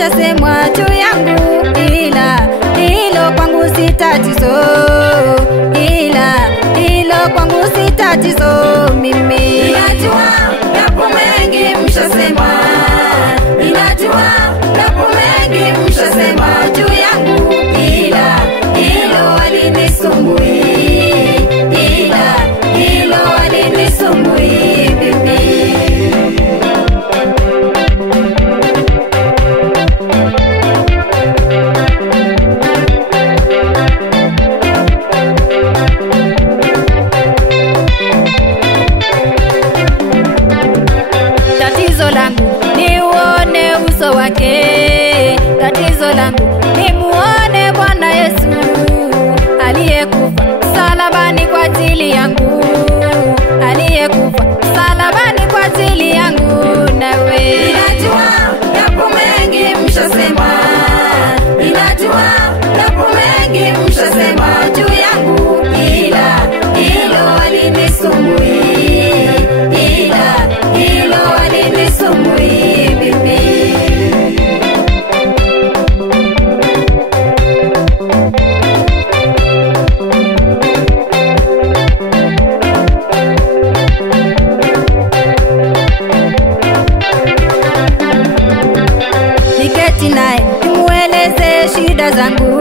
yameshasemwa juu yangu, ila hilo kwangu si tatizo, ila hilo kwangu si tatizo. Mimi ninajua yapo mengi mshasema, ninajua yapo mengi mshasema juu yangu, ila hilo halinisumbui, ila hilo halinisumbui mimi. Tatizo langu ni uone uso wake, tatizo langu ni muone Bwana Yesu aliyekufa msalabani kwa ajili yangu, aliyekufa msalabani kwa ajili yangu. Nawe Ninajua yapo mengi mshasema, ninajua yapo mengi mshasema juu yangu, ila hilo halinisumbui, ila hilo halinisumbui mimi. niketi naye nimueleze shida zangu,